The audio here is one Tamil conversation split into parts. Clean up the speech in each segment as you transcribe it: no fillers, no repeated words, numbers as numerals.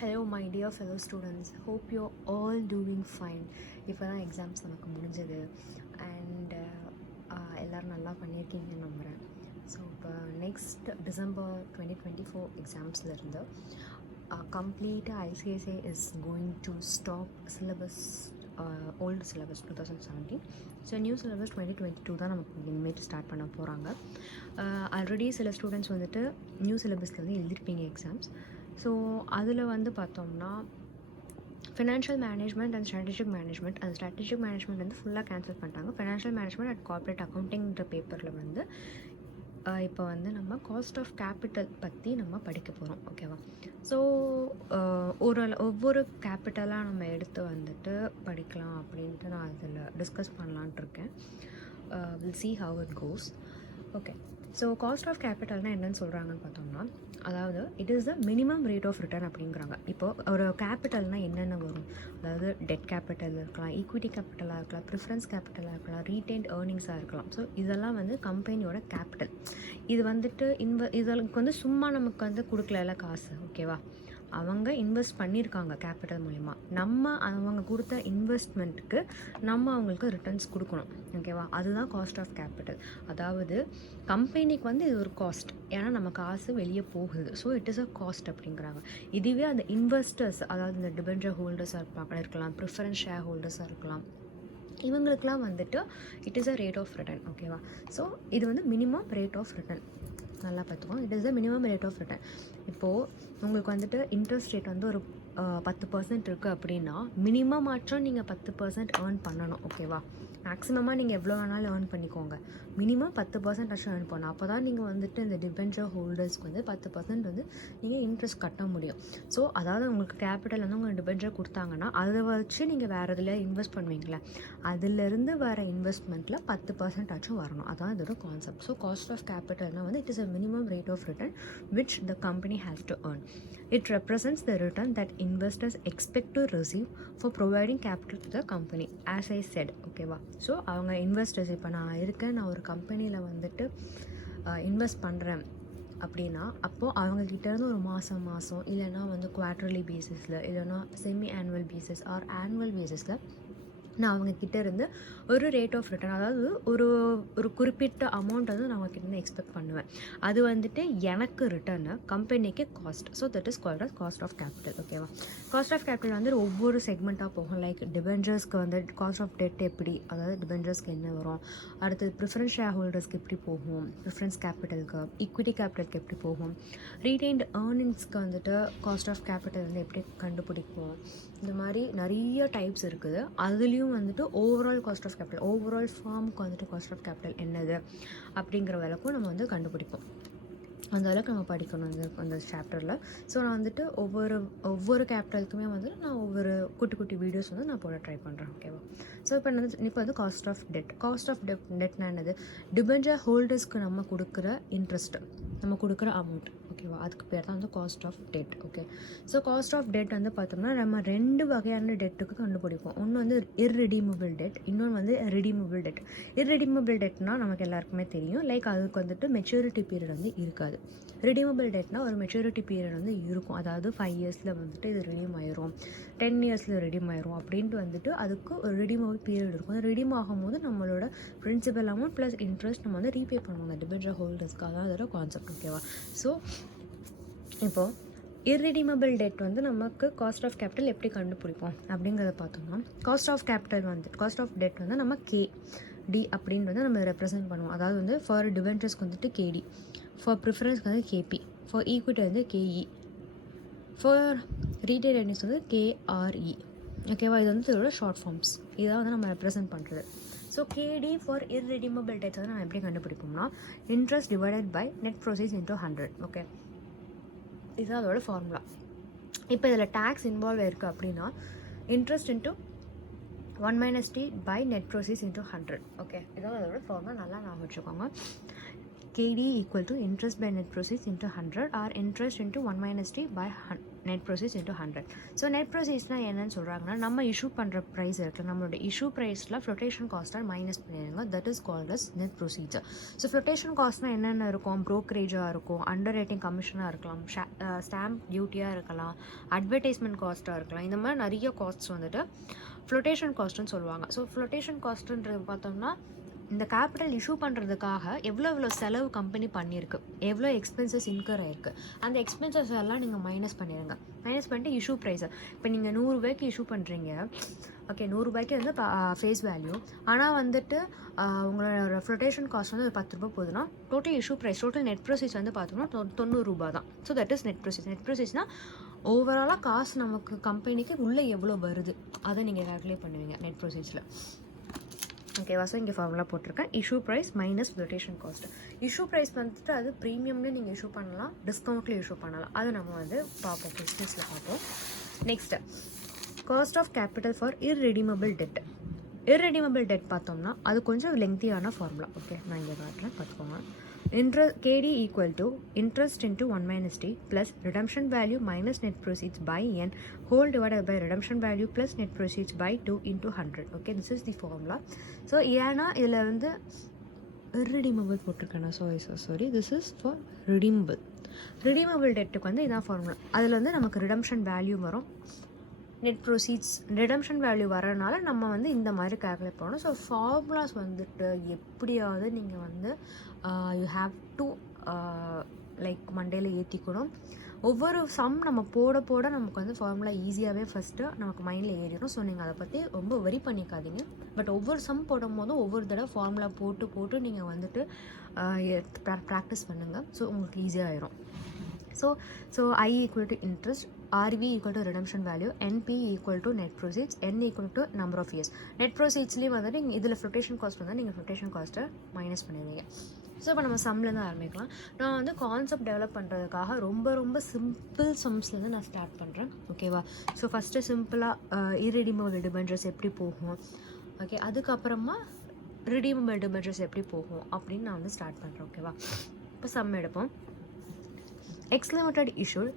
Hello my dear fellow students, hope you're all doing fine. இப்போ தான் எக்ஸாம்ஸ் நமக்கு முடிஞ்சது அண்ட் எல்லோரும் நல்லா பண்ணியிருக்கீங்கன்னு நம்புகிறேன். ஸோ இப்போ நெக்ஸ்ட் டிசம்பர் 2024 எக்ஸாம்ஸ்லேருந்து கம்ப்ளீட்டாக ICICI is going to stop syllabus, old syllabus 2017. So new syllabus 2022 தான் நமக்கு இனிமேட்டு ஸ்டார்ட் பண்ண போகிறாங்க. ஆல்ரெடி சில ஸ்டூடெண்ட்ஸ் வந்துட்டு நியூ சிலபஸில் வந்து எழுதிருப்பீங்க எக்ஸாம்ஸ். ஸோ அதில் வந்து பார்த்தோம்னா financial management and strategic management, அந்த ஸ்ட்ராட்டஜிக் மேனேஜ்மெண்ட் வந்து ஃபுல்லாக கேன்சல் பண்ணிட்டாங்க. ஃபினான்ஷியல் மேனேஜ்மெண்ட் அண்ட் கார்ப்பரேட் அக்கௌண்டிங்கிற பேப்பரில் வந்து இப்போ வந்து நம்ம காஸ்ட் ஆஃப் கேபிட்டல் பற்றி நம்ம படிக்க போகிறோம். ஓகேவா? ஸோ ஒவ்வொரு கேபிட்டலாக நம்ம எடுத்து வந்துட்டு படிக்கலாம் அப்படின்ட்டு நான் அதில் டிஸ்கஸ் பண்ணலான்ட்டு இருக்கேன். Will see how it goes. Okay, so cost of கேபிட்டல்னால் என்னென்னு சொல்கிறாங்கன்னு பார்த்தோம்னா, அதாவது it is the minimum rate of return அப்படிங்கிறாங்க. இப்போது ஒரு கேபிட்டல்னால் என்னென்ன வரும், அதாவது டெட் கேபிட்டல் இருக்கலாம், ஈக்விட்டி கேபிட்டலாக இருக்கலாம், ப்ரிஃபரன்ஸ் கேபிட்டலாக இருக்கலாம், ரீட்டைன்ட் ஏர்னிங்ஸாக இருக்கலாம். ஸோ இதெல்லாம் வந்து கம்பெனியோட கேபிட்டல். இது வந்துட்டு இதற்கு வந்து சும்மா நமக்கு வந்து கொடுக்கல காசு. ஓகேவா? அவங்க இன்வெஸ்ட் பண்ணியிருக்காங்க கேபிட்டல் மூலிமா. நம்ம அவங்க கொடுத்த இன்வெஸ்ட்மெண்ட்டுக்கு நம்ம அவங்களுக்கு ரிட்டர்ன்ஸ் கொடுக்கணும். ஓகேவா? அதுதான் காஸ்ட் ஆஃப் கேபிட்டல். அதாவது கம்பெனிக்கு வந்து இது ஒரு காஸ்ட், ஏன்னா நம்ம காசு வெளியே போகுது. So it is a cost அப்படிங்கிறாங்க. இதுவே அந்த இன்வெஸ்டர்ஸ், அதாவது இந்த டிபென்ச்சர் ஹோல்டர்ஸாக இருக்கலாம், ப்ரிஃபரன்ஸ் ஷேர் ஹோல்டர்ஸாக இருக்கலாம், இவங்களுக்கெலாம் வந்துட்டு it is a rate of return. ஓகேவா? ஸோ இது வந்து மினிமம் ரேட் ஆஃப் ரிட்டர்ன். நல்லா பார்த்துக்கோங்க, it is the minimum rate of return. இப்போது உங்களுக்கு வந்துட்டு இன்ட்ரெஸ்ட் ரேட் வந்து ஒரு 10% இருக்குது அப்படின்னா மினிமம் ஆச்சும் நீங்கள் 10% ஏர்ன் பண்ணணும். ஓகேவா? மேக்ஸிமமாக நீங்கள் எவ்வளோ வேணாலும் ஏர்ன் பண்ணிக்கோங்க, மினிமம் 10% ஆச்சும் ஏர்ன் பண்ணணும். அப்போ தான் நீங்கள் வந்துட்டு இந்த டிபென்ச்சர் ஹோல்டர்ஸ்க்கு வந்து 10% வந்து நீங்கள் இன்ட்ரெஸ்ட் கட்ட முடியும். ஸோ அதாவது உங்களுக்கு கேபிட்டல் வந்து உங்களுக்கு டிபென்ச்சர் கொடுத்தாங்கன்னா அதை வச்சு நீங்கள் வேறு இதில் இன்வெஸ்ட் பண்ணுவீங்களே, அதிலிருந்து வர இன்வெஸ்ட்மெண்ட்டில் 10% ஆச்சும் வரணும். அதான் இதோட கான்செப்ட். ஸோ காஸ்ட் ஆஃப் கேபிட்டல்னால் வந்து it is a minimum rate of return which the company has to earn. It represents the return that investors expect to receive for providing capital to the company, as I said. ஓகேவா? ஸோ அவங்க இன்வெஸ்டர்ஸ், இப்போ நான் ஒரு கம்பெனியில் வந்துட்டு இன்வெஸ்ட் பண்ணுறேன் அப்படின்னா, அப்போது அவங்கக்கிட்டேருந்து ஒரு மாதம் இல்லைனா வந்து குவார்ட்டர்லி பேசிஸில் இல்லைனா semi annual basis or annual பேசிஸில் நான் அவங்கக்கிட்ட இருந்து ஒரு ரேட் ஆஃப் ரிட்டர்ன், அதாவது ஒரு குறிப்பிட்ட அமௌண்ட் வந்து நான் அவங்கக்கிட்ட எக்ஸ்பெக்ட் பண்ணுவேன். அது வந்துட்டு எனக்கு ரிட்டர்னு, கம்பெனிக்கு cost. So that is called as cost of capital. ஓகேவா? காஸ்ட் ஆஃப் கேபிட்டல் வந்து ஒவ்வொரு செக்மெண்ட்டாக போகும். லைக் டிபென்ச்சர்ஸ்க்கு வந்து காஸ்ட் ஆஃப் டெட் எப்படி, அதாவது டிபென்ச்சர்ஸ்க்கு என்ன வரும், அடுத்து ப்ரிஃபரன்ஸ் ஷேர் ஹோல்டர்ஸ்க்கு எப்படி போகும், ப்ரிஃபரன்ஸ் கேபிட்டலுக்கு, ஈக்விட்டி கேபிட்டலுக்கு எப்படி போகும், ரீட்டைன்ட் ஏர்னிங்ஸ்க்கு வந்துட்டு காஸ்ட் ஆஃப் கேபிட்டல் வந்து எப்படி கண்டுபிடிப்போம். இந்த மாதிரி நிறைய டைப்ஸ் இருக்குது. அதுலேயும் வந்துட்டு overall cost of capital, overall ஃபார்முக்கு வந்துட்டு காஸ்ட் ஆஃப் கேபிட்டல் என்னது அப்படிங்கிற வரைக்கும் நம்ம வந்து கண்டுபிடிப்போம். அந்த அளவுக்கு நம்ம படிக்கணும் அந்த சாப்டரில். ஸோ நான் வந்துட்டு ஒவ்வொரு கேபிட்டலுக்குமே வந்து நான் ஒவ்வொரு குட்டி வீடியோஸ் வந்து நான் போட ட்ரை பண்ணுறேன். ஓகேவா? ஸோ இப்போ வந்து காஸ்ட் ஆஃப் டெட்னா என்னது, டிபென்ச்சர் ஹோல்டர்ஸ்க்கு நம்ம கொடுக்குற இன்ட்ரெஸ்ட்டு, நம்ம கொடுக்குற அமௌண்ட். ஓகேவா? அதுக்கு பேர் தான் வந்து cost of debt. Okay, so cost of debt வந்து பார்த்தோம்னா நம்ம 2 வகையான டெட்டுக்கு கண்டுபிடிப்போம். ஒன்று வந்து இர்ரெடீமபிள் டெட், இன்னொன்று வந்து ரெடீமபிள் டெட். இர்ரெடீமபிள் டெட்னால் நமக்கு எல்லாருக்குமே தெரியும், லைக் அதுக்கு வந்துட்டு மெச்சூரிட்டி பீரியட் வந்து இருக்காது. ரெடீமபிள் டெட்னால் ஒரு மெச்சூரிட்டி பீரியட் வந்து இருக்கும். அதாவது 5 இயர்ஸில் வந்துட்டு இது ரெடீம் ஆயிரும், 10 இயர்ஸில் ரெடீம் ஆயிரும் அப்படின்ட்டு வந்துட்டு அதுக்கு ஒரு ரெடீமபிள் பீரியட் இருக்கும். அது ரெடீம் ஆகும்போது நம்மளோட பிரின்சிபல் அமௌண்ட் ப்ளஸ் இன்ட்ரெஸ்ட் நம்ம வந்து ரீபே பண்ணுவோம் அந்த டிபென்ச்சர் ஹோல்டர்ஸ்க்கு. அதான் அதோட கான்செப்ட். ஓகேவா? ஸோ இப்போது இர்ரெடீமபிள் டெட் வந்து நமக்கு காஸ்ட் ஆஃப் கேபிட்டல் எப்படி கண்டுபிடிப்போம் அப்படிங்கிறத பார்த்தோம்னா, காஸ்ட் ஆஃப் டெட் வந்து நம்ம KD அப்படின்னு வந்து நம்ம ரெப்ரசென்ட் பண்ணுவோம். அதாவது வந்து ஃபார் டிபென்ச்சர்ஸ்க்கு வந்துட்டு KD, ஃபார் ப்ரிஃபரன்ஸ்க்கு வந்து KP, ஃபார் ஈக்விட்டி வந்து KE, ஃபார் ரீட்டைல் ஏர்னிங்ஸ் வந்து KRE. ஓகேவா? இது வந்து இதோட ஷார்ட் ஃபார்ம்ஸ். இதான் வந்து நம்ம ரெப்ரசென்ட் பண்ணுறது. So KD for irredeemable debts வந்து நம்ம எப்படி கண்டுபிடிப்போம்னா, interest divided by net proceeds into 100. Okay, இதுதான் அதோட ஃபார்முலா. இப்போ இதில் டேக்ஸ் இன்வால்வ் இருக்குது அப்படின்னா interest into 1 - T by net proceeds into 100. Okay, இதான் அதோட ஃபார்முலா. நல்லா ஞாபகம் வச்சுக்கோங்க. KD equal to interest by net proceeds into 100 or interest into 1 - T by net proceeds into 100. So net ப்ரொசீட்ஸ்னால் என்னன்னு சொல்கிறாங்கன்னா, நம்ம இஷ்யூ பண்ணுற ப்ரைஸ் இருக்குது, நம்மளோட இஷ்யூ ப்ரைஸில் ஃப்ளோட்டேஷன் காஸ்ட்டாக மைனஸ் பண்ணிடுங்க. That is called as net proceeds. So flotation காஸ்ட்னால் என்னென்ன இருக்கும்? ப்ரோக்கரேஜாக இருக்கும், அண்டர் ரேட்டிங் கமிஷனாக இருக்கலாம், ஸ்டாம்ப் டியூட்டியாக இருக்கலாம், அட்வர்டைஸ்மெண்ட் காஸ்ட்டாக இருக்கலாம். இந்த மாதிரி நிறைய காஸ்ட்ஸ் வந்துட்டு ஃப்ளோட்டேஷன் காஸ்ட்டுன்னு சொல்லுவாங்க. ஸோ ஃப்ளோட்டேஷன் காஸ்ட்டுன்றது பார்த்தோம்னா, இந்த கேபிட்டல் இஷ்யூ பண்ணுறதுக்காக எவ்வளோ செலவு கம்பெனி பண்ணியிருக்கு, எவ்வளோ எக்ஸ்பென்சஸ் இன்கர் ஆகிருக்கு, அந்த எக்ஸ்பென்சஸ் எல்லாம் நீங்கள் மைனஸ் பண்ணிடுங்க. மைனஸ் பண்ணிட்டு இஷ்யூ ப்ரைஸை, இப்போ நீங்கள் 100 ரூபாய்க்கு இஷ்யூ பண்ணுறீங்க, ஓகே 100 ரூபாய்க்கு வந்து ஃபேஸ் வேல்யூ, ஆனால் வந்துட்டு உங்களோட ஃப்ளோட்டேஷன் காஸ்ட் வந்து 10 ரூபா போகுதுன்னா, total issue price, total net proceeds வந்து பார்த்தோம்னா 90 ரூபா தான். So that is net proceeds. Net ப்ரொசீட்ஸ்னால் ஓவராலாக காசு நமக்கு கம்பெனிக்கு உள்ளே எவ்வளோ வருது அதை நீங்கள் கால்குலேட் பண்ணுவீங்க நெட் ப்ரொசீட்ஸில். ஓகேவா? ஸோ இங்கே ஃபார்முலா போட்டிருக்கேன், issue price minus flotation cost. Issue price வந்துட்டு அது ப்ரீமியம்லேயும் நீங்கள் இஷ்யூ பண்ணலாம், டிஸ்கவுண்ட்லேயும் இஷ்யூ பண்ணலாம். அது நம்ம வந்து பார்ப்போம், பிஸ்னஸில் பார்ப்போம். Next cost of capital for irredeemable debt. Irredeemable debt பார்த்தோம்னா அது கொஞ்சம் லெங்க்தியான ஃபார்முலா. ஓகே, நான் இங்கே காட்டுறேன், பார்த்துக்கோங்க. KD equal to interest into 1 minus t plus redemption value minus net proceeds by n whole divided by redemption value plus net proceeds by 2 into 100. Okay, this is the formula. So ஏன்னா இதில் வந்து irredeemable போட்டிருக்கேன், sorry, this is for redeemable. redeemable டெட்டுக்கு வந்து இதான் ஃபார்முலா. அதில் வந்து நமக்கு redemption value வரும், நெட் ப்ரொசீட்ஸ் ரிடம்ஷன் வேல்யூ வரனால நம்ம வந்து இந்த மாதிரி கேல்குலேட் பண்ணணும். ஸோ ஃபார்முலாஸ் வந்துட்டு எப்படியாவது நீங்கள் வந்து யூ ஹாவ் டு லைக் மண்டேல ஏற்றிக்கணும். ஒவ்வொரு சம் நம்ம போட போட நமக்கு வந்து ஃபார்முலா ஈஸியாகவே ஃபஸ்ட்டு நமக்கு மைண்டில் ஏறிடும். ஸோ நீங்கள் அதை பற்றி ரொம்ப வெரி பண்ணிக்காதீங்க. பட் ஒவ்வொரு சம் போடும் போதும் ஒவ்வொரு தடவை ஃபார்முலா போட்டு நீங்கள் வந்துட்டு ப்ராக்டிஸ் பண்ணுங்கள். ஸோ உங்களுக்கு ஈஸியாக ஆயிரும். So I equal to interest, RV equal to redemption value, NP equal to net proceeds, N equal to number of years. net proceedsலேயும் வந்துட்டு இதில் ஃப்ளோட்டேஷன் காஸ்ட் வந்தால் நீங்கள் ஃப்ளோட்டேஷன் காஸ்ட்டை மைனஸ் பண்ணிடுவீங்க. ஸோ இப்போ நம்ம சம்லேருந்து ஆரம்பிக்கலாம். நான் வந்து கான்செப்ட் டெவலப் பண்ணுறதுக்காக ரொம்ப சிம்பிள் சம்ஸ்லேருந்து நான் ஸ்டார்ட் பண்ணுறேன். ஓகேவா? ஸோ ஃபஸ்ட்டு சிம்பிளாக இர்ரெடீமபிள் டிபென்ச்சர்ஸ் எப்படி போகும், ஓகே, அதுக்கப்புறமா ரிடீமபிள் டிபென்ச்சர்ஸ் எப்படி போகும் அப்படின்னு நான் வந்து ஸ்டார்ட் பண்ணுறேன். ஓகேவா? இப்போ சம் எடுப்போம். X Limited issued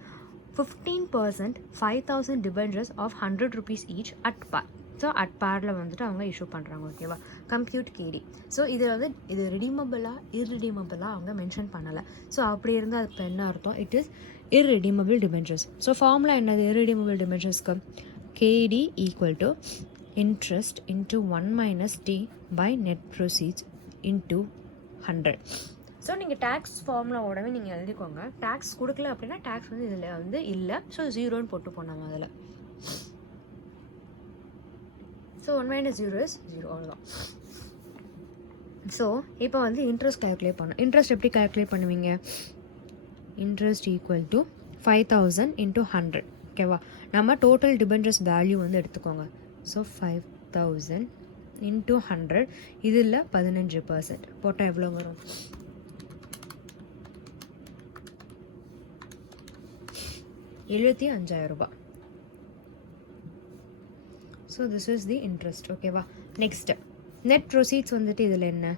15% 5,000 debentures of 100 rupees each at par. So at பாரில் வந்துட்டு அவங்க இஷ்யூ பண்ணுறாங்க. ஓகேவா? Compute KD. ஸோ இதில் வந்து இது ரெடீமபிளாக இர்ரெடீமபிளாக அவங்க மென்ஷன் பண்ணலை. ஸோ அப்படி இருந்தால் அது என்ன அர்த்தம்? It is irredeemable debentures. So formula என்னது இர்ரெடீமபிள் டிபென்ச்சர்ஸ்க்கு? KD equal to interest into 1 minus t by net proceeds into 100. So நீங்கள் டேக்ஸ் ஃபார்முலாவோடவே நீங்கள் எழுதிக்கோங்க. டேக்ஸ் கொடுக்கல அப்படின்னா டேக்ஸ் வந்து இதில் வந்து இல்லை. ஸோ 0ன்னு போட்டு போனோம் அதில். ஸோ 1 minus 0 is 0, அவ்வளோதான். ஸோ இப்போ வந்து இன்ட்ரெஸ்ட் கேல்குலேட் பண்ணணும். இன்ட்ரெஸ்ட் எப்படி கேல்குலேட் பண்ணுவீங்க? Interest equal to 5,000 into 100. ஓகேவா? நம்ம டோட்டல் டிபென்ச்சர்ஸ் வேல்யூ வந்து எடுத்துக்கோங்க. ஸோ 5,000 into 100, இதில் 15% போட்டால் எவ்வளோ வரும்? 75,000 ரூபாய். So this is the interest. ஓகேவா? நெக்ஸ்ட்டு நெட் ப்ரொசீட்ஸ் வந்துட்டு இதில் என்ன?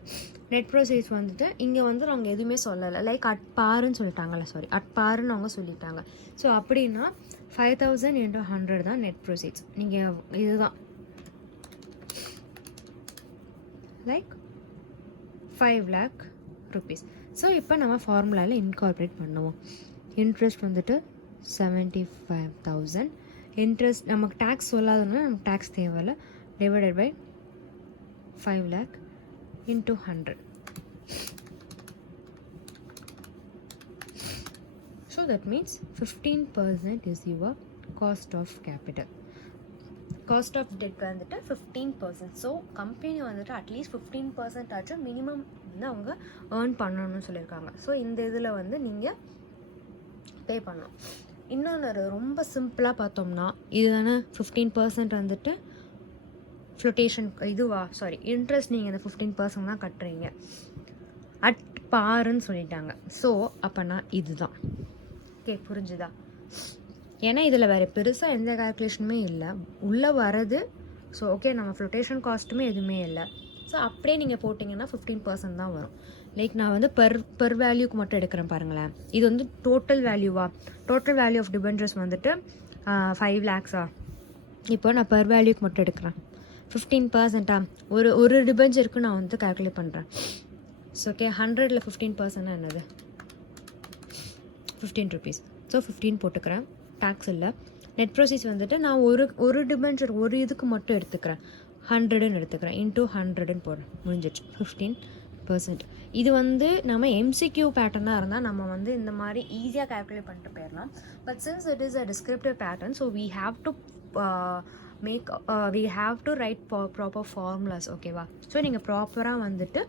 நெட் ப்ரொசீட்ஸ் வந்துட்டு இங்கே வந்து அவங்க எதுவுமே சொல்லலை, லைக் அட் பாருன்னு சொல்லிட்டாங்கல்ல, சாரி அட் பாருன்னு அவங்க சொல்லிட்டாங்க. ஸோ அப்படின்னா 5,000 into 100 தான் நெட் ப்ரொசீட்ஸ். நீங்கள் இதுதான் லைக் 5 lakh rupees. ஸோ இப்போ நம்ம ஃபார்முலாவில் இன்கார்பரேட் பண்ணுவோம். இன்ட்ரெஸ்ட் வந்துட்டு 75,000. இன்ட்ரெஸ்ட் நமக்கு டேக்ஸ் சொல்லாதனால நமக்கு டேக்ஸ் தேவையில்லை, divided by 5 lakh into 100. So that means 15% is your cost of capital. Cost of debt வந்துட்டு 15%. ஸோ கம்பெனி வந்துட்டு அட்லீஸ்ட் 15% ஆச்சும் மினிமம் வந்து அவங்க ஏர்ன் பண்ணணும்னு சொல்லியிருக்காங்க. ஸோ இந்த இதில் வந்து நீங்கள் பே பண்ணணும். இன்னொன்று ரொம்ப சிம்பிளாக பார்த்தோம்னா இது தானே 15% வந்துட்டு ஃப்ளோட்டேஷன் இன்ட்ரெஸ்ட் நீங்கள் இந்த 15% தான் கட்டுறீங்க, அட் பாருன்னு சொல்லிட்டாங்க. ஸோ அப்போனா இதுதான். ஓகே, புரிஞ்சுதா? ஏன்னா இதில் வேறு பெருசாக எந்த கால்குலேஷனுமே இல்லை, உள்ளே வரது. ஸோ ஓகே, நம்ம ஃப்ளோட்டேஷன் காஸ்ட்டுமே எதுவுமே இல்லை, ஸோ அப்படியே நீங்கள் போட்டிங்கன்னா 15% தான் வரும். லைக் நான் வந்து பெர் வேல்யூக்கு மட்டும் எடுக்கிறேன் பாருங்களேன். இது வந்து டோட்டல் வேல்யூவா, டோட்டல் வேல்யூ ஆஃப் டிபென்ச்சர்ஸ் வந்துட்டு 5 lakhs. இப்போ நான் பெர் வேல்யூக்கு மட்டும் எடுக்கிறேன். 15%. ஒரு டிபென்ச்சருக்கு நான் வந்து கால்குலேட் பண்ணுறேன். ஸோ ஓகே, 100ல் 15% என்னது 15 rupees. ஸோ 15 போட்டுக்கிறேன், டேக்ஸ் இல்லை. நெட் ப்ரோசீஸ் வந்துட்டு நான் ஒரு டிபென்ச்சர் ஒரு இதுக்கு மட்டும் எடுத்துக்கிறேன், 100ன்னு எடுத்துக்கிறேன், இன்ட்டு 100ன்னு போடுறேன், முடிஞ்சிச்சு 15%. இது வந்து நம்ம எம்சிக்யூ பேட்டர்னாக இருந்தால் நம்ம வந்து இந்த மாதிரி ஈஸியாக கால்குலேட் பண்ணிட்டு போயிடலாம். But since it is a descriptive pattern, so we have to write proper formulas. ஓகேவா? ஸோ நீங்கள் ப்ராப்பராக வந்துட்டு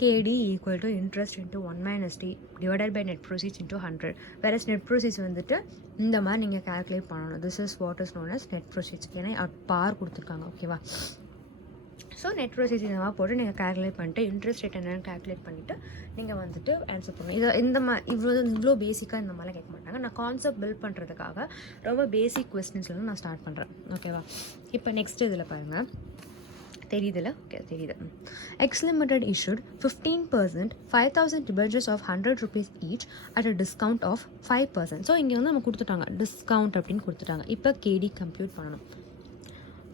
KD equal to interest into 1 minus T divided by net proceeds into 100. whereas net proceeds வந்துட்டு இந்த மாதிரி நீங்கள் calculate பண்ணணும். this is what is known as net proceeds. ஏன்னா at par கொடுத்துருக்காங்க. ஓகேவா? ஸோ நெட் ப்ரோசீஸ் இந்த மாதிரி போட்டு நீங்கள் கால்குலேட் பண்ணிட்டு இன்ட்ரெஸ்ட் ரேட் என்னென்னு கால்குலேட் பண்ணிவிட்டு நீங்கள் வந்துட்டு ஆன்சர் பண்ணணும். இவ்வளோ பேசிக்காக இந்த மாதிரிலாம் கேட்க மாட்டாங்க. நான் கான்செப்ட் பில்ட் பண்ணுறதுக்காக ரொம்ப பேசிக் கொஸ்டின்ஸ்லாம் நான் ஸ்டார்ட் பண்ணுறேன். ஓகேவா? இப்போ நெக்ஸ்ட் இதில் பாருங்கள், தெரியுதுல்ல? ஓகே, தெரியுது. X limited issued 15% 5,000 debentures of 100 rupees each at a discount of 5%. So இங்கே வந்து நம்ம கொடுத்துட்டாங்க டிஸ்கவுண்ட் அப்படின்னு கொடுத்துட்டாங்க. இப்போ கேடி கம்ப்யூட் பண்ணணும்.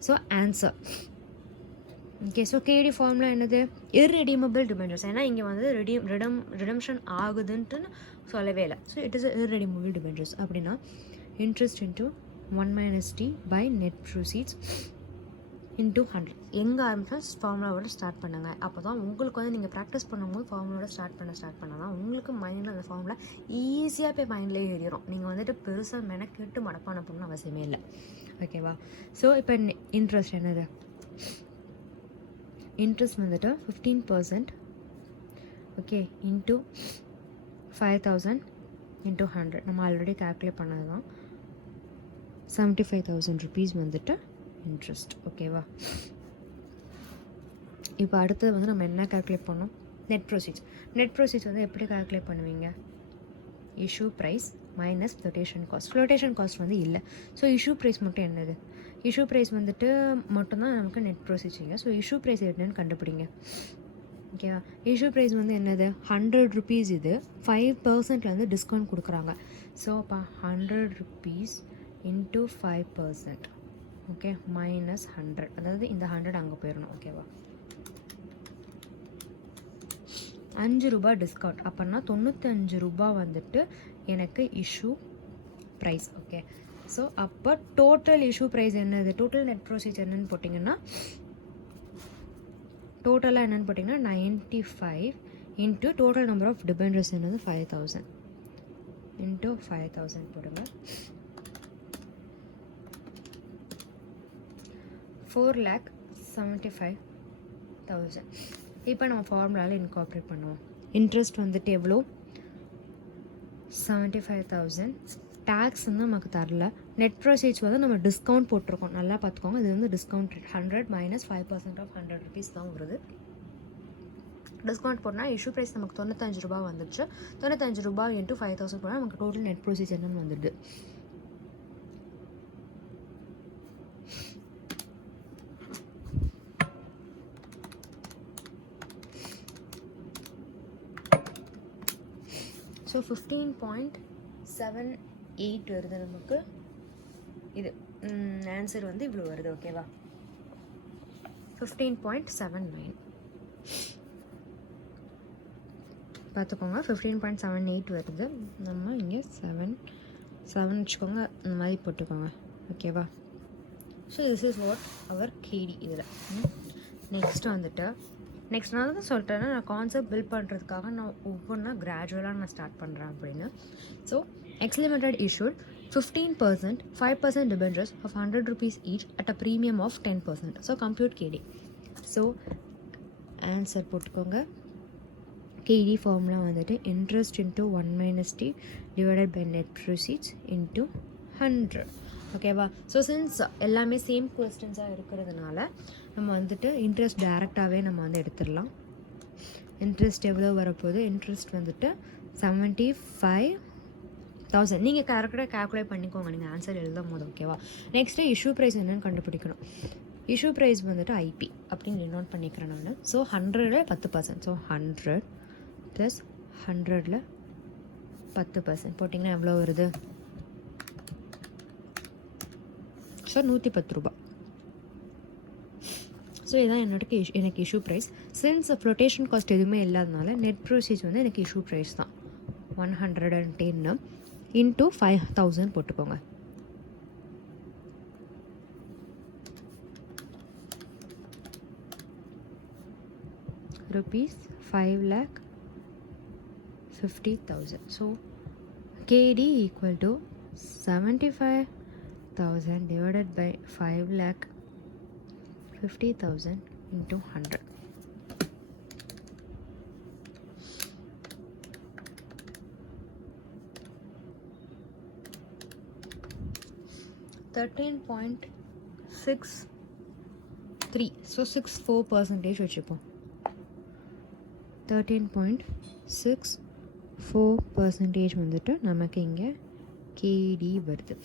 So answer okay. So KD formula என்னது? Irredeemable debentures. ஏன்னா இங்கே வந்து ரிடம்ஷன் ஆகுதுன்ட்டு சொல்லவே இல்லை. So it is irredeemable debentures. அப்படின்னா interest into 1 minus T by net proceeds into 100. எங்கே ஆரம்பிச்சா ஃபார்முலாவோட ஸ்டார்ட் பண்ணுங்க. அப்போ தான் உங்களுக்கு வந்து நீங்கள் ப்ராக்டிஸ் பண்ணும்போது ஃபார்முலாவோட ஸ்டார்ட் பண்ணால் உங்களுக்கு மைண்டில் அந்த ஃபார்முலா ஈஸியாக போய் மைண்ட்லேயே ஏறிடும். நீங்கள் வந்துட்டு பெருசாக மெனக்கெட்டு மடப்பான பண்ணணும் அவசியமே இல்லை. ஓகேவா? ஸோ இப்போ இன்ட்ரெஸ்ட் என்னது? இன்ட்ரெஸ்ட் வந்துட்டு 15% ஓகே இன்ட்டு 5,000 இன்ட்டு 100. நம்ம ஆல்ரெடி கால்குலேட் பண்ணது தான். 75,000 rupees வந்துட்டு இன்ட்ரெஸ்ட். ஓகேவா? இப்போ அடுத்தது வந்து நம்ம என்ன கால்குலேட் பண்ணோம்? நெட் ப்ரோசீட்ஸ். நெட் ப்ரோசீட்ஸ் வந்து எப்படி கால்குலேட் பண்ணுவீங்க? Issue price minus flotation cost. Flotation cost வந்து இல்லை. ஸோ இஷ்யூ ப்ரைஸ் மட்டும் என்னது? இஷ்யூ ப்ரைஸ் வந்துட்டு மட்டும்தான் நமக்கு நெட் ப்ரோசீட்ஸிங்க. ஸோ இஷ்யூ ப்ரைஸ் என்னன்னு கண்டுபிடிங்க. ஓகேவா? இஷ்யூ ப்ரைஸ் வந்து என்னது? 100 rupees. இது 5% வந்து டிஸ்கவுண்ட் கொடுக்குறாங்க. ஸோ அப்போ 100 rupees இன்ட்டு 5%. Okay, minus 100. அதாவது இந்த 100 அங்கே போயிடணும். ஓகேவா? 5 ரூபாய் டிஸ்கவுண்ட். அப்போனா 95 ரூபாய் வந்துட்டு எனக்கு இஷ்யூ ப்ரைஸ். ஓகே. ஸோ அப்போ டோட்டல் இஷ்யூ ப்ரைஸ் என்னது? டோட்டல் நெட் ப்ரோசீட்ஸ் என்னென்னு போட்டிங்கன்னா டோட்டலாக என்னென்னு போட்டிங்கன்னா 95 into total number of debentures என்னது 5,000 இன்ட்டு 5,000 போடுங்க. 4,75,000. இப்போ நம்ம ஃபார்முலாவில் இன்கார்பரேட் பண்ணுவோம். இன்ட்ரெஸ்ட் வந்துட்டு எவ்வளோ? 75,000. டேக்ஸ் வந்து நமக்கு தரல. நெட் ப்ரோசீட்ஸ் வந்து நம்ம டிஸ்கவுண்ட் போட்டிருக்கோம். நல்லா பார்த்துக்கோங்க, இது வந்து discount rate 100 minus 5% of 100 rupees தான் வருது. டிஸ்கவுண்ட் போட்டால் இஷ்யூ ப்ரைஸ் நமக்கு 95 ரூபாய் வந்துடுச்சு. 95 ரூபாய் இன்ட்டு 5,000 போனால் நமக்கு டோட்டல் நெட் ப்ரோசீட்ஸ் என்னன்னு வந்துடுது. ஸோ 15.78 வருது நமக்கு. இது ஆன்சர் வந்து இவ்வளோ வருது. ஓகேவா? 15.79 பார்த்துக்கோங்க. 15.78 வருது. நம்ம இங்கே 7 வச்சுக்கோங்க, இந்த மாதிரி போட்டுக்கோங்க. ஓகேவா? ஸோ திஸ் இஸ் வாட் அவர் கேடி. இதில் நெக்ஸ்ட் வந்துட்டு நான் தான் சொல்லிட்டேன்னா நான் கான்செப்ட் பில்ட் பண்ணுறதுக்காக நான் ஒவ்வொன்றா கிராஜுவலாக நான் ஸ்டார்ட் பண்ணுறேன் அப்படின்னு. So X limited issued 15% 5% debentures of 100 rupees each at a premium of 10%. So compute KD. So answer போட்டுக்கோங்க. கேடி ஃபார்முலா வந்துட்டு interest into 1 minus T divided by net proceeds into 100. ஓகேவா? ஸோ சின்ஸ் எல்லாமே சேம் கொஸ்டின்ஸாக இருக்கிறதுனால நம்ம வந்துட்டு இன்ட்ரெஸ்ட் டேரெக்டாகவே நம்ம வந்து எடுத்துடலாம். இன்ட்ரெஸ்ட் எவ்வளோ வரப்போகுது? இன்ட்ரெஸ்ட் வந்துட்டு 75,000. நீங்கள் கரெக்டாக கால்குலேட் பண்ணிக்கோங்க நீங்கள் ஆன்சர் எழுதும் போது. ஓகேவா? நெக்ஸ்ட்டு இஷ்யூ ப்ரைஸ் என்னென்னு கண்டுபிடிக்கணும். இஷ்யூ ப்ரைஸ் வந்துட்டு ஐபி அப்படின்னு நோட் பண்ணிக்கிறேன் நான். ஸோ 100ல் 10%. ஸோ 100 ப்ளஸ் 100ல் 10% போட்டிங்கன்னா எவ்வளோ வருது? ஸோ 110 ரூபா. ஸோ இதுதான் எனக்கு issue price. Since flotation cost எதுவுமே இல்லாதனால நெட் ப்ரோசீட்ஸ் வந்து எனக்கு இஷ்யூ ப்ரைஸ் தான் 110 இன்ட்டு 5000 போட்டுக்கோங்க. rupees 5,50,000. So KD equal to 75,000 divided by 5,50,000 into 100. $13.63. So 64% வச்சுப்போம். 13.64% வந்துட்டு நமக்கு இங்கே கேடி வருது.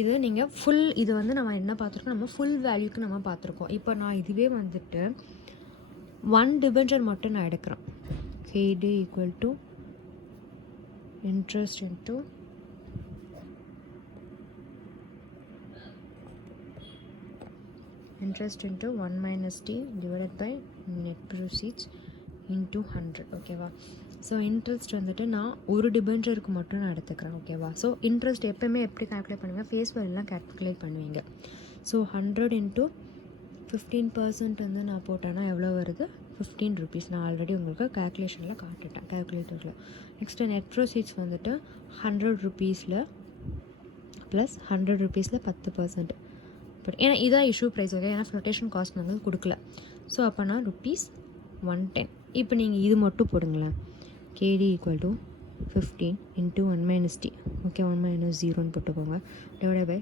இது நீங்கள் இது வந்து நம்ம என்ன பார்த்துருக்கோம், நம்ம ஃபுல் வேல்யூக்கு நம்ம பார்த்துருக்கோம். இப்போ நான் இதுவே வந்துட்டு 1 டிபென்ச்சர் மட்டும் நான் எடுக்கிறேன். KD equal to interest into interest into 1 minus t divided by net proceeds into 100. ஓகேவா? ஸோ இன்ட்ரெஸ்ட் வந்துட்டு நான் ஒரு டிபென்ச்சருக்கு மட்டும் நான் எடுத்துக்கிறேன். ஓகேவா? ஸோ இன்ட்ரெஸ்ட் எப்போயுமே எப்படி கால்குலேட் பண்ணுவீங்க? ஃபேஸ் வேல்யூலாம் கால்குலேட் பண்ணுவீங்க. ஸோ 100 இன்ட்டு 15% வந்து நான் போட்டேன்னா எவ்வளோ வருது? 15 rupees. நான் ஆல்ரெடி உங்களுக்கு கால்குலேஷனில் காட்டுட்டேன், கால்குலேட்டரில். நெக்ஸ்ட்டு நெட் ப்ரோசீட்ஸ் வந்துட்டு 100 rupeesல ப்ளஸ் 100 rupeesல 10%. பட் ஏன்னா இதான் இஷ்யூ ப்ரைஸ். ஓகே, ஏன்னா ஃப்ளோட்டேஷன் காஸ்ட் வந்து கொடுக்கல. ஸோ அப்போனா ₹110. இப்போ நீங்கள் இது மட்டும் போடுங்களேன். KD equal to 15 into 1 minus t. Okay, 1 minus 0ன்னு போட்டுக்கோங்க. Divide by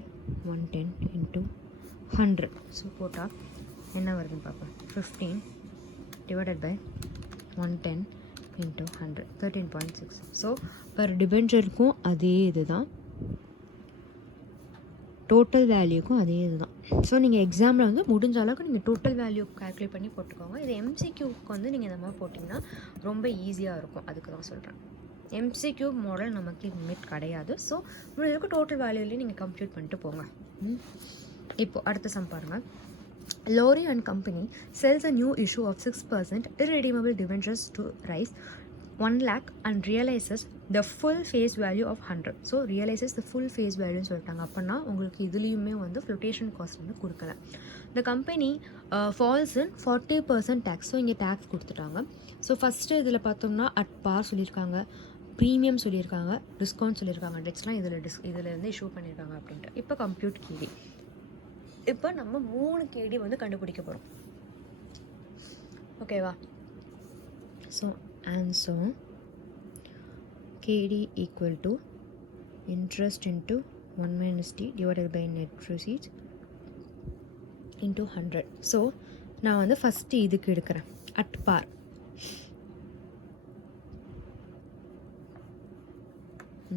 110 into 100. ஸோ போட்டால் என்ன வருதுன்னு பார்ப்பேன். 15 divided by 110 into 100 13.6. So per டிபென்ச்சருக்கும் அதே இது தான், டோட்டல் வேல்யூக்கும் அதே இதுதான். ஸோ நீங்கள் எக்ஸாமில் வந்து முடிஞ்ச அளவுக்கு நீங்கள் டோட்டல் வேல்யூ கால்குலேட் பண்ணி போட்டுக்கோங்க. இது எம்சிக்யூக்கு வந்து நீங்கள் இந்த மாதிரி போட்டிங்கன்னா ரொம்ப ஈஸியாக இருக்கும். அதுக்கு தான் சொல்கிறேன். எம்சிக்யூ மாடல் நமக்கு லிமிட் கிடையாது. ஸோ முடிஞ்ச அளவுக்கு டோட்டல் வேல்யூலேயே நீங்கள் கம்ப்யூட் பண்ணிட்டு போங்க. இப்போது அடுத்த சம் பாருங்கள். Lorry and Company sells a new issue of 6% irredeemable debentures to Rice 1 lakh and realizes the full face value of 100. So realizes the full face value சொல்லிட்டாங்க. அப்படின்னா உங்களுக்கு இதுலேயுமே வந்து ஃப்ளோட்டேஷன் காஸ்ட் வந்து கொடுக்கல. the company falls in 40% tax. So இங்கே டேக்ஸ் கொடுத்துட்டாங்க. ஸோ ஃபஸ்ட்டு இதில் பார்த்தோம்னா அட் பார் சொல்லியிருக்காங்க, ப்ரீமியம் சொல்லியிருக்காங்க, டிஸ்கவுண்ட் சொல்லியிருக்காங்க, டெட்ஸ்லாம் இதில் வந்து இஷ்யூ பண்ணியிருக்காங்க அப்படின்ட்டு. இப்போ கம்ப்யூட் கேடி. இப்போ நம்ம 3 கேடி வந்து கண்டுபிடிக்க போகிறோம். ஓகேவா? So answer KD equal to interest into 1 minus t divided by net proceeds into 100. So நான் வந்து ஃபஸ்ட்டு இதுக்கு எடுக்கிறேன் at par.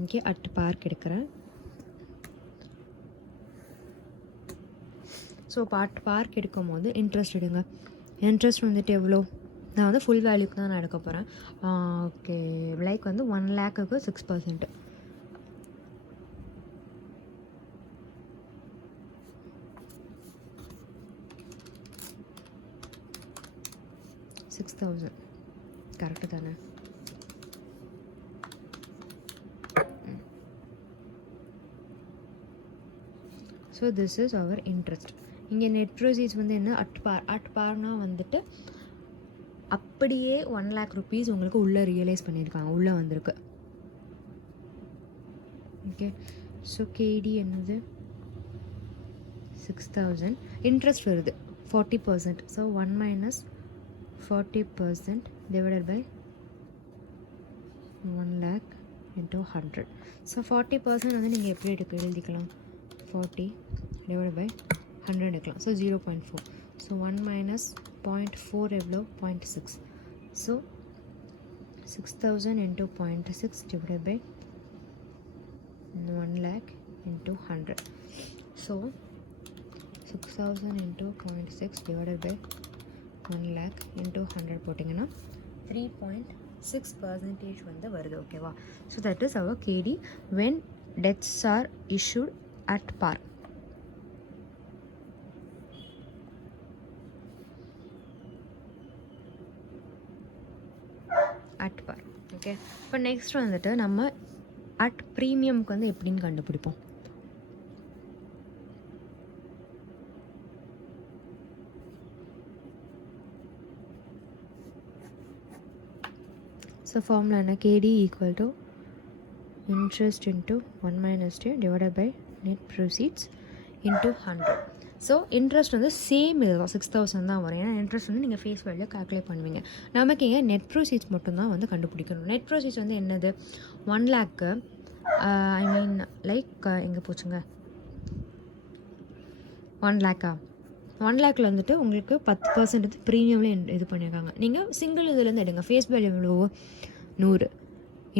Okay, at par எடுக்கிறேன். ஸோ பார்க் எடுக்கும் போது இன்ட்ரெஸ்ட் எடுங்க. இன்ட்ரெஸ்ட் வந்துட்டு எவ்வளோ? நான் வந்து ஃபுல் வேல்யூக்கு தான் நான் எடுக்க போகிறேன். ஓகே, லைக் வந்து 1 lakhக்கு 6%. $6,000 கரெக்டு தானே? So this is our interest. இங்கே நெட் ப்ரோசீட்ஸ் வந்து என்ன? அட் பார்னால் வந்துட்டு அப்படியே 1 lakh rupees உங்களுக்கு உள்ளே ரியலைஸ் பண்ணியிருக்காங்க, உள்ளே வந்திருக்கு. ஓகே, ஸோ கேடி என்னது? 6,000. இன்ட்ரெஸ்ட் வருது 40%. So 1 minus 40% divided by 1 lakh into 100. So 40% வந்து நீங்கள் எப்படி எழுதிக்கலாம்? 40 டிவைடட் பை 100 எடுக்கலாம். ஸோ 0.4. ஸோ 1 minus 0.4 எவ்வளோ? 0.6. So 6,000 into 0.6 divided by 1 lakh into 100. So 6,000 into 0.6 divided by 1 lakh into 100 போட்டிங்கன்னா 3.6% வந்து வருது. ஓகேவா? So that is our KD when debts are issued at par. At par. Okay, இப்போ நெக்ஸ்ட் வந்துட்டு நம்ம அட் ப்ரீமியம்க்கு வந்து எப்படின்னு கண்டுபிடிப்போம். ஸோ ஃபார்முலா என்ன? KD equal to interest into 1 - T divided by net proceeds into 100. So interest வந்து சேம் இது தான், 6,000 தான் வரும். ஏன்னா இன்ட்ரெஸ்ட் வந்து நீங்கள் ஃபேஸ் வேல்யூ கால்குலேட் பண்ணுவீங்க. நமக்கு இங்கே நெட் ப்ரொசீட்ஸ் மட்டும்தான் வந்து கண்டுபிடிக்கணும். நெட் ப்ரொசீட்ஸ் வந்து என்னது? 1 lakh, ஐ மீன் லைக் எங்கே போச்சுங்க, 1 lakh 1 lakhல வந்துட்டு உங்களுக்கு 10% ப்ரீமியம்லேயே இது பண்ணியிருக்காங்க. நீங்கள் சிங்கிள் இதுலேருந்து எடுங்க. ஃபேஸ் வேல்யூ எவ்வளோ? 100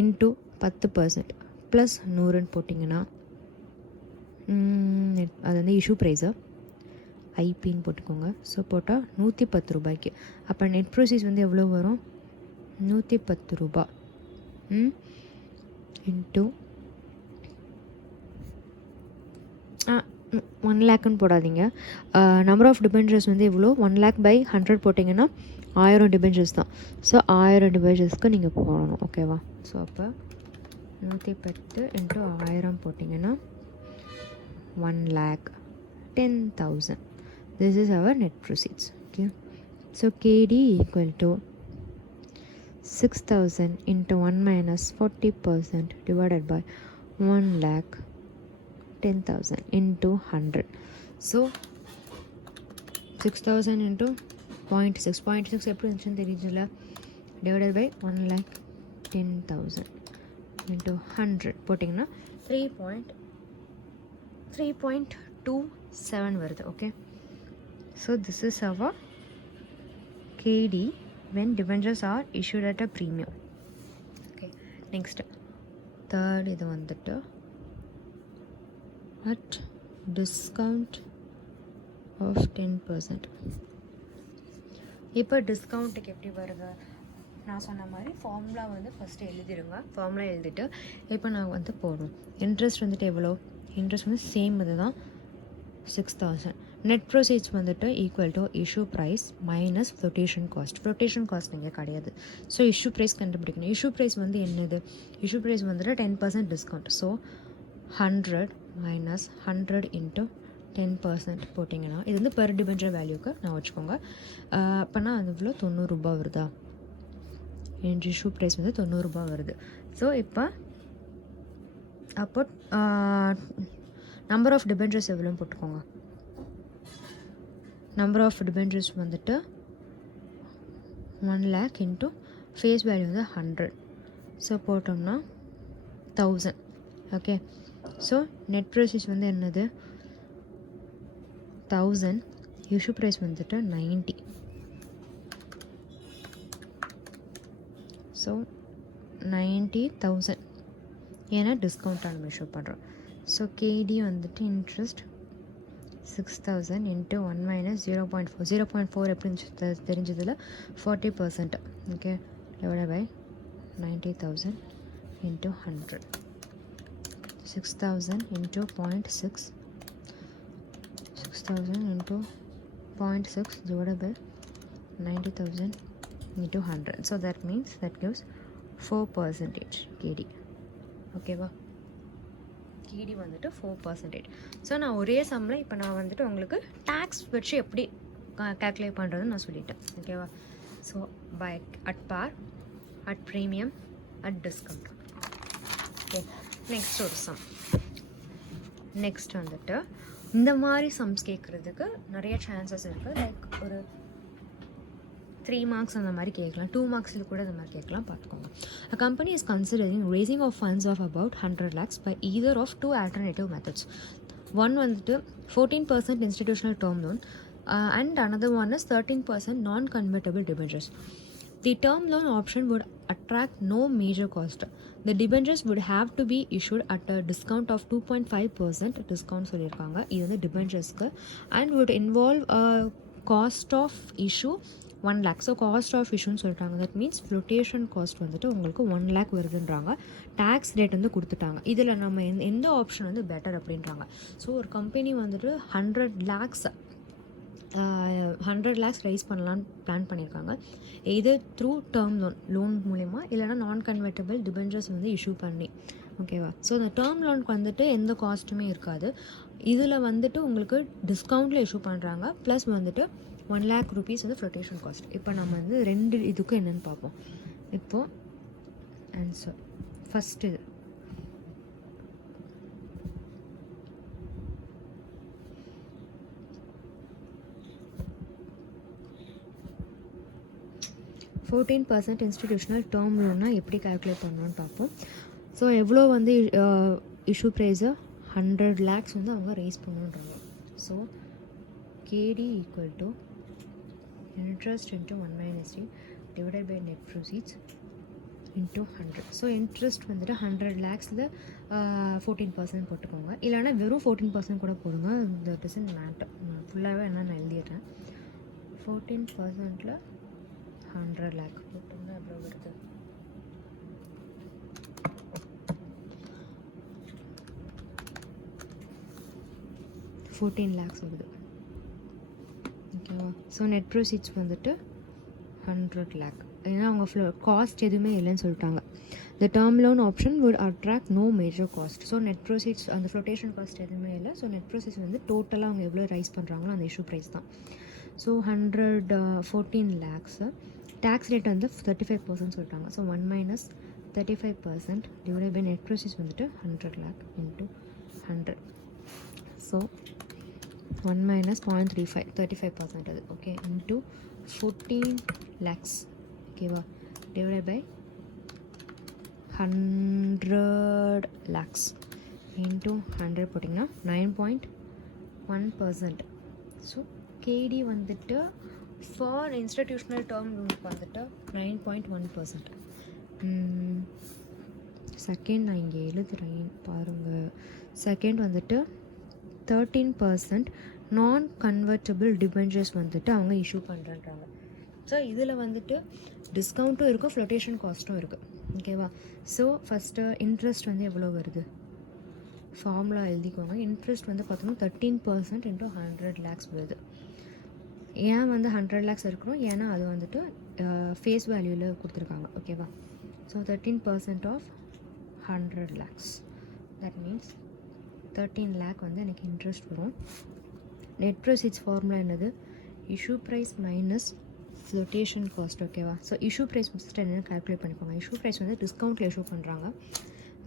இன்ட்டு 10% ப்ளஸ் 100ன்னு போட்டிங்கன்னா அது வந்து இஷ்யூ ப்ரைஸு ஐபின்னு போட்டுக்கோங்க. ஸோ போட்டால் 110 ரூபாய்க்கு. அப்போ நெட் ப்ரொசீஸ் வந்து எவ்வளோ வரும்? 110 ரூபா இன்ட்டு 1 lakhன்னு போடாதீங்க. நம்பர் ஆஃப் டிபென்ச்சர்ஸ் வந்து எவ்வளோ? 1 lakh by 100 போட்டிங்கன்னா 1000 டிபென்ச்சர்ஸ் தான். ஸோ 1000 டிபென்ச்சர்ஸ்க்கு நீங்கள் போடணும். ஓகேவா? ஸோ அப்போ 110 இன்ட்டு 1000 போட்டிங்கன்னா 1,10,000. This is our net proceeds. Okay, so KD equal to 6,000 into 1 minus 40% divided by 1,10,000 into 100. So 6,000 into 0.6 எப்படி இருந்துச்சுன்னு தெரியுதுல்ல, divided by 1,10,000 into 100 போட்டிங்கன்னா 3.27 வருது. Okay, so this is our KD when debentures are issued at a premium. Okay, next third இது வந்துட்டு at discount of 10%. இப்போ டிஸ்கவுண்ட்டுக்கு எப்படி வருது? நான் சொன்ன மாதிரி ஃபார்முலா வந்து ஃபஸ்ட்டு எழுதிடுங்க. ஃபார்முலா எழுதிட்டு இப்போ நான் வந்து போடணும். இன்ட்ரெஸ்ட் வந்துட்டு எவ்வளோ? இன்ட்ரெஸ்ட் வந்து சேம் இது தான், 6,000. நெட் ப்ரொசீட்ஸ் வந்துட்டு equal to issue price minus flotation cost. Flotation cost இங்கே கிடையாது. ஸோ இஷ்யூ ப்ரைஸ் கண்டுபிடிக்கணும். இஷ்யூ ப்ரைஸ் வந்து என்னது? இஷ்யூ ப்ரைஸ் வந்துட்டு 10% டிஸ்கவுண்ட். ஸோ 100 minus 100 into 10% போட்டிங்கன்னா இது வந்து பெர் டிபென்ச்சர் வேல்யூக்கு நான் வச்சுக்கோங்க. அப்போனா அது இவ்வளோ 90 ரூபா வருதா? என் இஷ்யூ ப்ரைஸ் வந்து 90 ரூபா வருது. ஸோ இப்போ அப்போ நம்பர் ஆஃப் டிபென்ச்சர்ஸ் எவ்வளோன்னு போட்டுக்கோங்க. நம்பர் ஆஃப் டிபென்ச்சர்ஸ் வந்துட்டு 1 lakh இன்ட்டு ஃபேஸ் வேல்யூ வந்து 100. ஸோ போட்டோம்னா 1000. ஓகே, ஸோ நெட் ப்ரைஸஸ் வந்து என்னது? 1000. இஷ்யூ ப்ரைஸ் வந்துட்டு 90. ஸோ 90,000 ஏன்னா டிஸ்கவுண்ட்டாக நம்ம இஷ்யூ பண்ணுறோம். ஸோ KD வந்துட்டு இன்ட்ரெஸ்ட் 6,000 இன்ட்டு 1 minus 0.4. 0.4 எப்படி தெரிஞ்சதில் 40%. Okay, divided by 90,000 into 100. 6,000 into 0.6. 6,000 into 0.6 divided by 90,000 into 100. So that means that gives 4% KD. ஓகேவா? KD வந்துட்டு 4%. ஸோ நான் ஒரே சம்மில் இப்போ நான் வந்துட்டு உங்களுக்கு டேக்ஸ் வச்சு எப்படி கால்குலேட் பண்ணுறதுன்னு நான் சொல்லிட்டேன். ஓகேவா? So by at par, at premium, at discount. Okay, next ஒரு சம். நெக்ஸ்ட் வந்துட்டு இந்த மாதிரி சம்ஸ் கேட்குறதுக்கு நிறைய சான்சஸ் இருக்குது. லைக் ஒரு 3 marks அந்த மாதிரி கேட்கலாம், 2 marksல கூட இந்த மாதிரி கேட்கலாம். பார்த்துக்கோங்க. A company is considering raising of funds of about 100 lakhs by either of 2 alternative methods. One வந்துட்டு 14% institutional term loan and another one is 13% non-convertible debentures. The term loan option would attract no major cost. The debentures would have to be issued at a discount of 2.5% discount சொல்லியிருக்காங்க. இது வந்து டிபென்ச்சர்ஸ்க்கு and would involve a cost of issue 1 lakh. So cost of இஷ்யூன்னு சொல்லிட்டாங்க. தட் மீன்ஸ் ஃப்ளோட்டேஷன் காஸ்ட் வந்துட்டு உங்களுக்கு 1 lakh வருதுன்றாங்க. டேக்ஸ் ரேட் வந்து கொடுத்துட்டாங்க. இதில் நம்ம எந்த ஆப்ஷன் வந்து பெட்டர் அப்படின்றாங்க. ஸோ ஒரு கம்பெனி வந்துட்டு 100 lakhs ரைஸ் பண்ணலான்னு பிளான் பண்ணியிருக்காங்க. எதர் த்ரூ டேர்ம் லோன் மூலயமா இல்லைனா நான் கன்வெர்ட்டபிள் டிபென்ச்சர்ஸ் வந்து இஷ்யூ பண்ணி, ஓகேவா. ஸோ இந்த டேர்ம் லோனுக்கு வந்துட்டு எந்த காஸ்ட்டுமே இருக்காது. இதில் வந்துட்டு உங்களுக்கு டிஸ்கவுண்ட்டில் இஷ்யூ பண்ணுறாங்க. ப்ளஸ் வந்துட்டு 1 lakh rupees வந்து ஃப்ளோட்டேஷன் காஸ்ட். இப்போ நம்ம வந்து ரெண்டு இதுக்கும் என்னென்னு பார்ப்போம். இப்போது ஆன்சர் ஃபஸ்ட்டு இது 14% இன்ஸ்டிடியூஷனல் டேர்ம் லோன்னா எப்படி கால்குலேட் பண்ணணும்னு பார்ப்போம். ஸோ எவ்வளோ வந்து இஷ்யூ ப்ரைஸை 100 lakhs வந்து அவங்க ரைஸ் பண்ணுன்றாங்க. So KD equal to interest into 1 - d divided by net proceeds into 100. So interest வந்துட்டு 100 lakhsல 14% போட்டுக்கோங்க. இல்லைனா வெறும் 14% கூட போடுங்க. That is in matter. நான் ஃபுல்லாகவே என்னென்னு எழுதிடுறேன். 14%ல் 100 lakh போட்டோம்னா எவ்வளோ வருது? 14 lakhs வருது, ஓகேவா. ஸோ நெட் ப்ரொசீட்ஸ் வந்துட்டு 100 lakh. ஏன்னா அவங்க காஸ்ட் எதுவுமே இல்லைன்னு சொல்லிட்டாங்க. The term loan option would attract no major cost. So net proceeds அந்த ஃப்ளோட்டேஷன் காஸ்ட் எதுவுமே இல்லை. ஸோ நெட் ப்ரொசீட்ஸ் வந்து டோட்டலாக அவங்க எவ்வளோ ரைஸ் பண்ணுறாங்களோ அந்த இஷ்யூ ப்ரைஸ் தான். So 14 lakhs. டேக்ஸ் ரேட் வந்து 35% சொல்லிட்டாங்க. So 1 - 35% divide by net proceeds வந்துட்டு 100 lakh இன்ட்டு 100. ஸோ 1 - 0.35 35% அது, ஓகே, இன்ட்டு 14 lakhs, ஓகேவா, டிவைட் பை 100 lakhs இன்ட்டு 100 போட்டிங்கன்னா 9.1%. ஸோ கேடி வந்துட்டு ஃபார் இன்ஸ்டிடியூஷனல் டேர்ம் லோனுக்கு வந்துட்டு 9.1%. செகண்ட் நான் இங்கே எழுதுகிறேன் பாருங்கள். செகண்ட் வந்துட்டு 13% நான் கன்வெர்ட்டபிள் டிபென்ச்சர்ஸ் வந்துட்டு அவங்க இஷ்யூ பண்ணுறாங்க. ஸோ இதில் வந்துட்டு டிஸ்கவுண்ட்டும் இருக்கும், ஃப்ளோட்டேஷன் காஸ்ட்டும் இருக்குது, ஓகேவா. ஸோ ஃபஸ்ட்டு இன்ட்ரெஸ்ட் வந்து எவ்வளோ வருது ஃபார்முலா எழுதிக்கோங்க. இன்ட்ரெஸ்ட் வந்து பார்த்தோம்னா 13% இன்ட்டு 100 lakhs வருது. ஏன் வந்து 100 lakhs இருக்கணும்? ஏன்னா அது வந்துட்டு ஃபேஸ் வேல்யூவில் கொடுத்துருக்காங்க, ஓகேவா. So 13% of 100 lakhs, that means 13 lakh வந்து எனக்கு இன்ட்ரெஸ்ட் வரும். நெட் ப்ரொசீட்ஸ் ஃபார்முலா என்னது? Issue price minus flotation cost, ஓகேவா. ஸோ இஷ்யூ ப்ரைஸ் ஃபஸ்ட்டு என்னென்னு கால்குலேட் பண்ணிக்கோங்க. இஷ்யூ ப்ரைஸ் வந்து டிஸ்கவுண்ட்டில் இஷ்யூ பண்ணுறாங்க.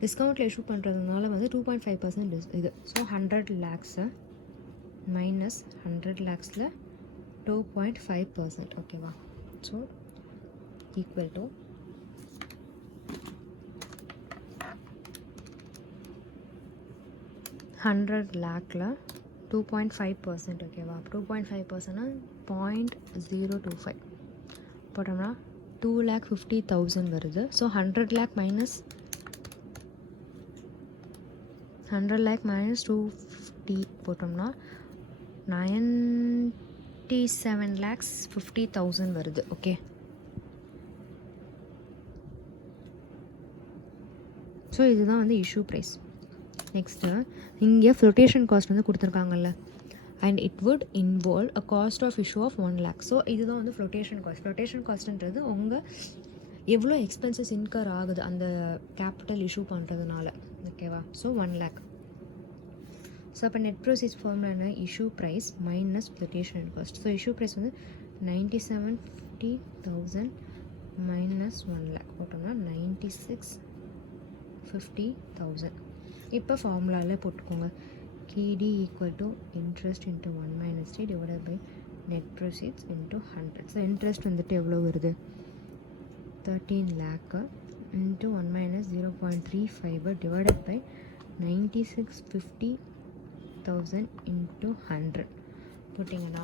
டிஸ்கவுண்ட்டில் இஷ்யூ பண்ணுறதுனால வந்து 2.5% இது. ஸோ 100 lakhs மைனஸ் 100 lakhsல 2.5%, ஓகேவா. ஸோ ஈக்குவல் டு 100 lakhல 2.5%, ஓகேவா. 2.5%னா 0.025 போட்டோம்னா 2,50,000 வருது. ஸோ 100 lakh minus 250 போட்டோம்னா 97,50,000 வருது, ஓகே. ஸோ இதுதான் வந்து இஷ்யூ ப்ரைஸ். நெக்ஸ்ட்டு இங்கே ஃப்ளோட்டேஷன் காஸ்ட் வந்து கொடுத்துருக்காங்கல்ல, and it would involve a cost of issue of 1 lakh. So இதுதான் வந்து ஃப்ளோட்டேஷன் காஸ்ட். ஃப்ளோட்டேஷன் காஸ்ட்ன்றது உங்கள் எவ்வளோ எக்ஸ்பென்சஸ் இன்கர் ஆகுது அந்த கேபிட்டல் இஷ்யூ பண்ணுறதுனால, ஓகேவா. So 1 lakh. ஸோ அப்போ நெட் ப்ரொசீட்ஸ் ஃபார்முலா என்ன? Issue price minus flotation cost. So issue price வந்து 97,50,000 மைனஸ் 1 lakh போட்டோம்னா 96,50,000. இப்போ ஃபார்முலாவில் போட்டுக்கோங்க. KD equal to interest into 1 - d divided by net proceeds into 100. So interest வந்துட்டு எவ்வளோ வருது? 13 lakh into 1 - 0.35 divided by 96,50,000 into 100 போட்டிங்கன்னா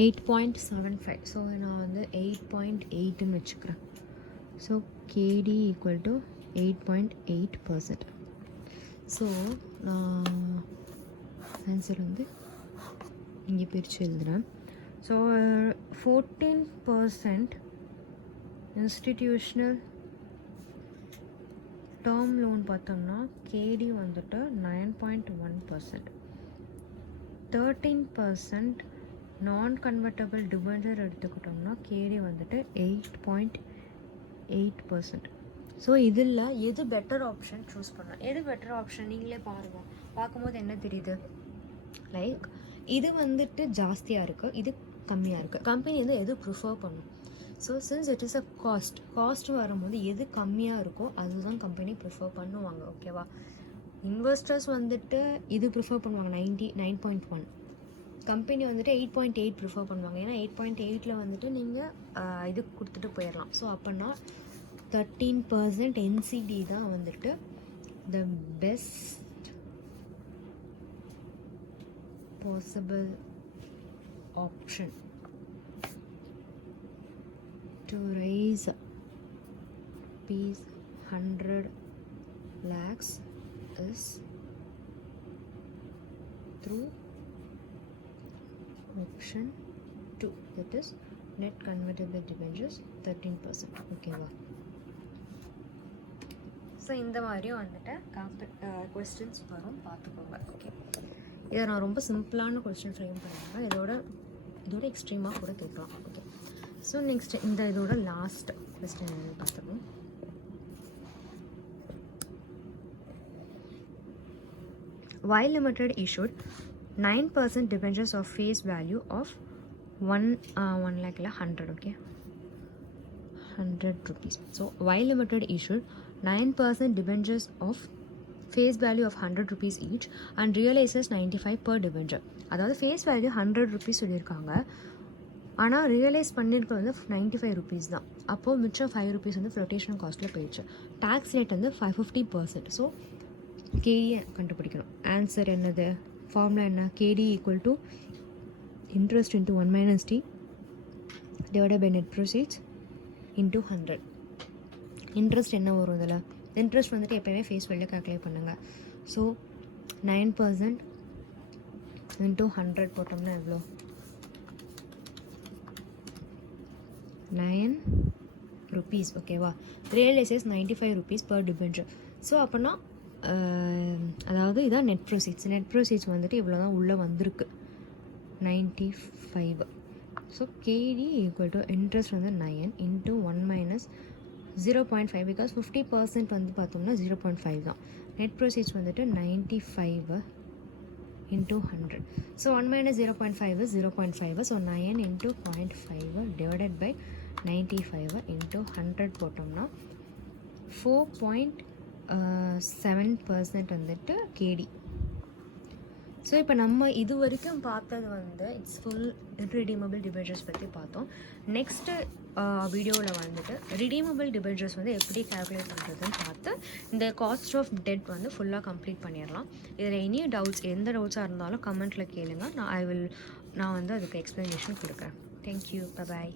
8.75. ஸோ நான் வந்து 8.8ன்னு வச்சுக்கிறேன். So KD equal to 8.8%. So நான் ஆன்சர் வந்து இங்கே பிரித்து எழுதுகிறேன். ஸோ 14% இன்ஸ்டிடியூஷ்னல் டேர்ம் லோன் பார்த்தோம்னா கேடி வந்துட்டு 9.1%. 13% நான் கன்வெர்ட்டபிள் டிபெஞ்சர் எடுத்துக்கிட்டோம்னா கேடி வந்துட்டு 8.8%. ஸோ இதில் எது பெட்டர் ஆப்ஷன் சூஸ் பண்ணலாம்? எது பெட்டர் ஆப்ஷன் நீங்களே பாருங்கள். பார்க்கும்போது என்ன தெரியுது, லைக் இது வந்துட்டு ஜாஸ்தியாக இருக்குது, இது கம்மியாக இருக்குது. கம்பெனி வந்து எது ப்ரிஃபர் பண்ணும்? So since it is a cost வரும்போது எது கம்மியாக இருக்கோ அதுதான் கம்பெனி ப்ரிஃபர் பண்ணுவாங்க. ஓகேவா? இன்வெஸ்டர்ஸ் வந்துட்டு இது ப்ரிஃபர் பண்ணுவாங்க 9.1. கம்பெனி வந்துட்டு 8.8 ப்ரிஃபர் பண்ணுவாங்க. ஏன்னா 8.8ல் வந்துட்டு நீங்கள் இது கொடுத்துட்டு போயிடலாம். ஸோ அப்போனா 13% என்சிடி தான் வந்துட்டு the best possible option to raise ₹100 lakhs is through option 2, that is net convertible debentures 13%. ஓகேவா? ஸோ இந்த மாதிரியும் வந்துட்டு கொஸ்டின்ஸ் வரும், பார்த்துக்கோங்க. ஓகே, இதை நான் ரொம்ப சிம்பிளான கொஸ்டின் ஃப்ரேம் பண்ணுவேன். இதோட எக்ஸ்ட்ரீமாக கூட கேட்கலாம். ஓகே, ஸோ நெக்ஸ்ட் இந்த இதோட லாஸ்ட் கொஸ்டின் என்னன்னு பார்த்துக்கோம். While Limited issued 9% debentures of face value of 1 lakh 100, okay, 100 rupees. So While Limited issued 9% debentures of face value of 100 rupees each and realizes 95 per debenture. அதாவது ஃபேஸ் வேல்யூ 100 rupees சொல்லியிருக்காங்க, ஆனால் ரியலைஸ் பண்ணியிருக்கிறது வந்து 95 rupees தான். அப்போது மிச்சம் 5 rupees வந்து ஃப்ளோட்டேஷன் காஸ்ட்டில் போயிடுச்சு. டேக்ஸ் ரேட் வந்து 550%. ஸோ கேடியை கண்டுபிடிக்கணும். ஆன்சர் என்னது? ஃபார்முலா என்ன? KD equal to interest into 1 - t divided by net proceeds into 100. Interest என்ன வரும் இதில்? இன்ட்ரெஸ்ட் வந்துட்டு எப்போயுமே ஃபேஸ் வேல்யூ கால்குலேட் பண்ணுங்கள். ஸோ 9% இன்ட்டு 100 போட்டோம்னா எவ்வளோ? 9 rupees. ஓகேவா? Realises 95 rupees per debenture. So அப்போனா அதாவது இதான் நெட் ப்ரொசீட்ஸ் வந்துட்டு இவ்வளோ தான் உள்ளே வந்திருக்கு, 95. So KD equal to interest வந்து 9 இன்ட்டு 1 - 0.5 பிகாஸ் 50% வந்து பார்த்தோம்னா 0.5 தான். நெட் ப்ரொசீட்ஸ் வந்துட்டு 95 into 100. So 1 - 0.5 is 0.5. So 9 into 0.5 divided by 95 into 100 போட்டோம்னா 4.7% வந்துட்டு கேடி. ஸோ இப்போ நம்ம இது வரைக்கும் பார்த்தது வந்து இட்ஸ் ஃபுல் ரிடீமபிள் டிபெஞ்சர்ஸ் பற்றி பார்த்தோம். நெக்ஸ்ட்டு வீடியோவில் வந்துட்டு ரிடீமபிள் டிபெஞ்சர்ஸ் வந்து எப்படி கால்குலேட் பண்ணுறதுன்னு பார்த்து இந்த காஸ்ட் ஆஃப் டெட் வந்து ஃபுல்லாக கம்ப்ளீட் பண்ணிடலாம். இதில் எனி டவுட்ஸ், எந்த டவுட்ஸாக இருந்தாலும் கமெண்ட்டில் கேளுங்க. நான் வந்து அதுக்கு எக்ஸ்ப்ளனேஷன் கொடுக்குறேன். Thank you, by.